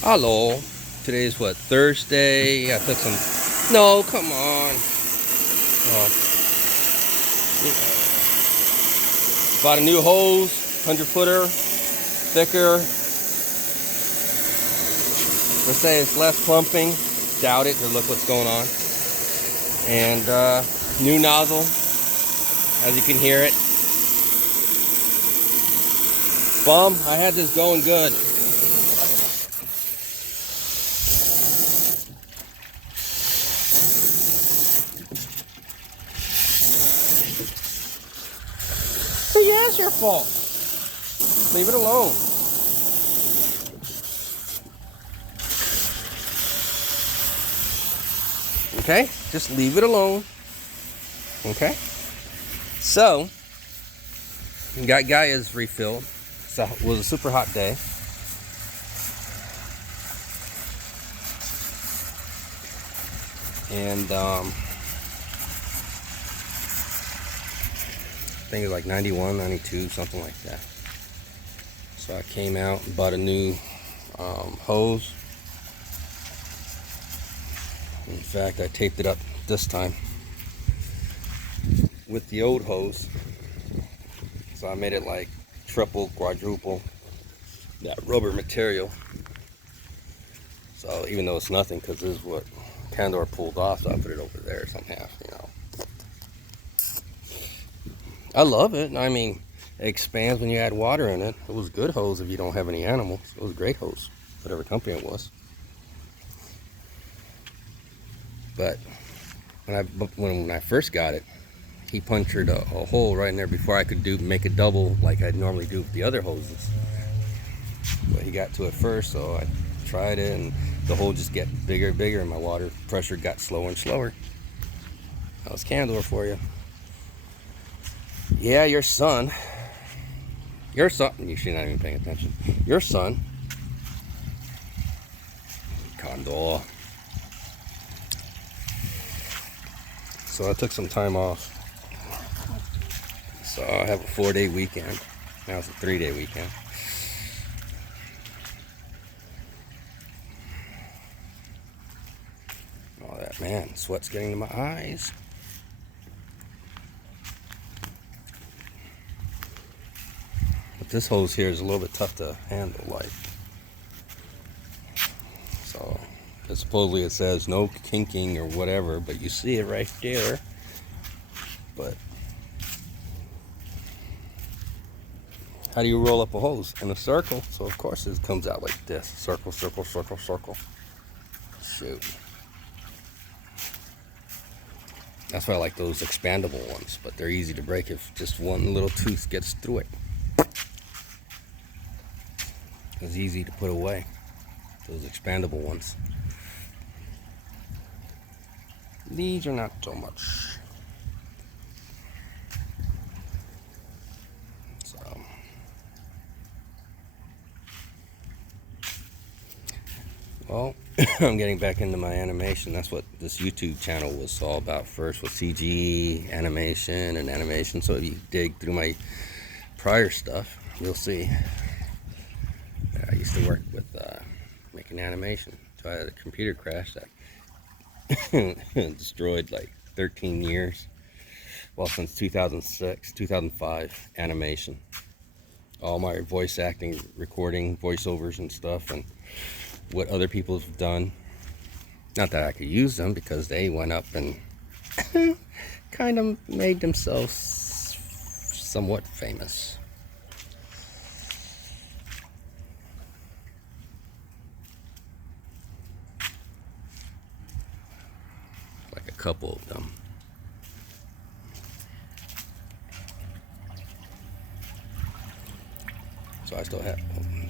Hello. Today's what, Thursday? I took some. No, come on. Oh. Bought a new hose, 100-footer, thicker. Let's say it's less pumping. Doubt it, but look what's going on. And new nozzle, as you can hear it. Bum, I had this going good. So yeah, it's your fault. Leave it alone. Okay? Just leave it alone. Okay? So, got Gaia's refilled. So it was a super hot day. And I think it was like 91, 92, something like that. So I came out and bought a new hose. In fact, I taped it up this time with the old hose. So I made it like triple, quadruple that rubber material. So even though it's nothing, because this is what Candor pulled off, so I put it over there somehow, you know. I love it. I mean, it expands when you add water in it. It was good hose if you don't have any animals. It was a great hose, whatever company it was. But when I first got it, he punctured a hole right in there before I could make a double like I'd normally do with the other hoses. But he got to it first, so I tried it, and the hole just get bigger and bigger, and my water pressure got slower and slower. That was Candor for you. Yeah, your son, you should not even paying attention. Your son, Condor. So I took some time off. So I have a 4-day weekend. Now it's a 3-day weekend. Oh, that man, sweat's getting to my eyes. But this hose here is a little bit tough to handle, like. So, supposedly it says no kinking or whatever, but you see it right there. But how do you roll up a hose? In a circle. So of course it comes out like this. Circle, circle, circle, circle. Shoot. That's why I like those expandable ones, but they're easy to break if just one little tooth gets through it. It's easy to put away, those expandable ones. These are not so much. So, well, I'm getting back into my animation. That's what this YouTube channel was all about first, with CG, animation, and animation. So if you dig through my prior stuff, you'll see I used to work with making animation. So I had a computer crash that destroyed like 13 years. Well, since 2006, 2005, animation. All my voice acting, recording, voiceovers and stuff, and what other people have done. Not that I could use them, because they went up and kind of made themselves somewhat famous. Like a couple of them.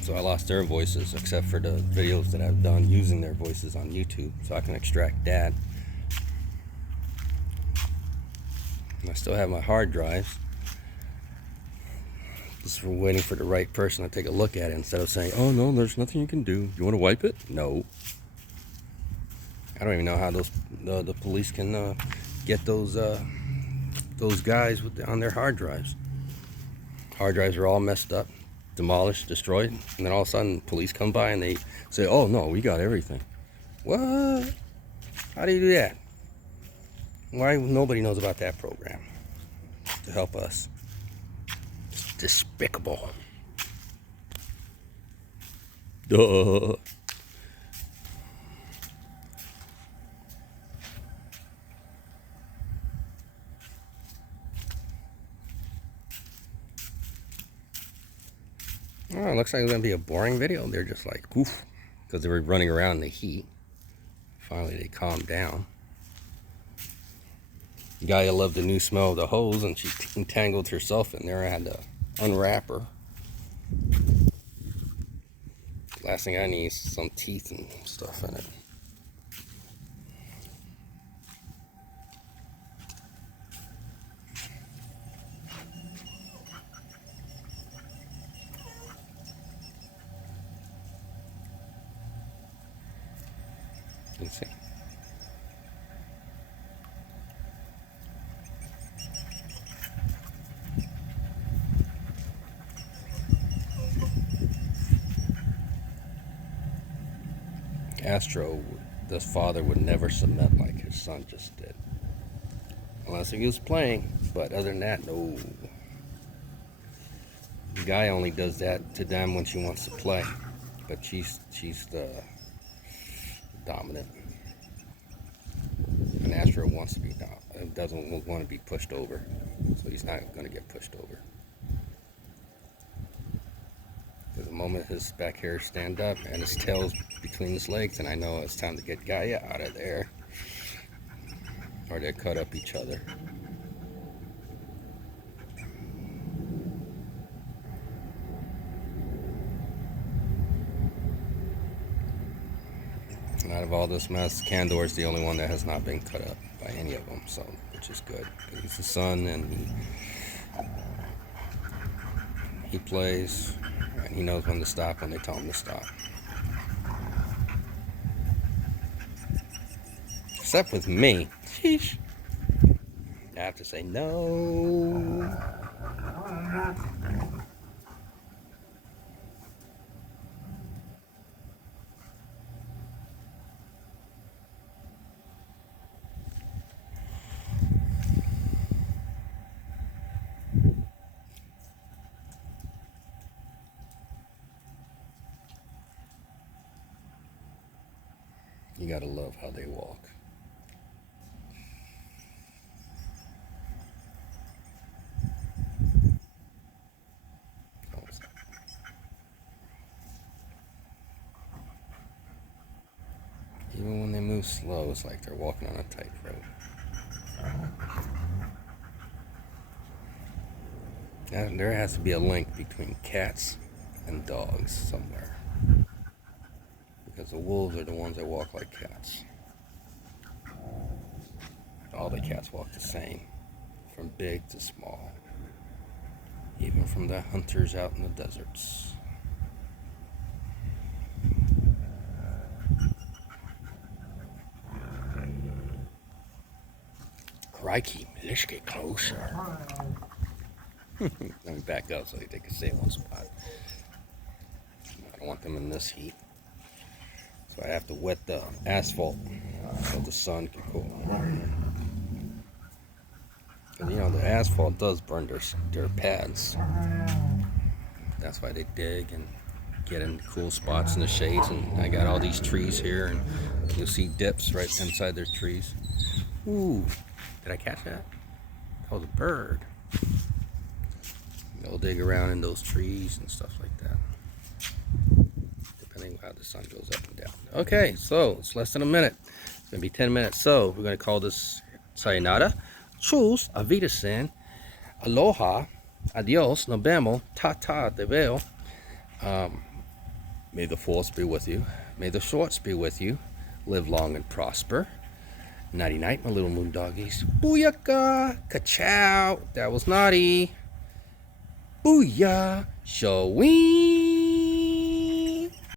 So I lost their voices, except for the videos that I've done using their voices on YouTube, so I can extract that. And I still have my hard drives. Just for waiting for the right person to take a look at it, instead of saying, "Oh no, there's nothing you can do. You want to wipe it?" No. I don't even know how the police can get those guys on their hard drives. Hard drives are all messed up. demolished, destroyed, and then all of a sudden police come by and they say, oh no, we got everything. What? How do you do that? Why nobody knows about that program to help us? It's despicable. Duh. Oh, it looks like it's going to be a boring video. They're just like, oof, because they were running around in the heat. Finally, they calmed down. Gaia loved the new smell of the hose, and she entangled herself in there. I had to unwrap her. Last thing I need is some teeth and stuff in it. Let's see. Astro, the father, would never submit like his son just did. Unless he was playing, but other than that, no. The guy only does that to them when she wants to play, but she's the dominant. And Astro wants to be doesn't want to be pushed over, so he's not going to get pushed over. The moment his back hairs stand up and his tail's between his legs, and I know it's time to get Gaia out of there, or they cut up each other. And out of all this mess, Candor's the only one that has not been cut up by any of them, so which is good. He's the son, and he plays. And he knows when to stop when they tell him to stop. Except with me. Sheesh. I have to say no. You gotta love how they walk. Even when they move slow, it's like they're walking on a tightrope. There has to be a link between cats and dogs somewhere. Because the wolves are the ones that walk like cats. All the cats walk the same, from big to small, even from the hunters out in the deserts. Crikey, let's get closer. Let me back up so they can stay in one spot. I don't want them in this heat. So I have to wet the asphalt so the sun can cool. And you know, the asphalt does burn their pads. That's why they dig and get in cool spots in the shades. And I got all these trees here, and you'll see dips right inside their trees. Ooh, did I catch that? That was a bird. They'll dig around in those trees and stuff like that, depending on how the sun goes up and down. Okay, so it's less than a minute. It's gonna be 10 minutes. So we're gonna call this sayonara. Tschüss, auf Wiedersehen, aloha, adios, nos vemos, ta-ta, te veo. May the force be with you. May the shorts be with you. Live long and prosper. Nighty night, my little moon doggies. Booyaka, ka-chow. That was naughty. Booyah, showing.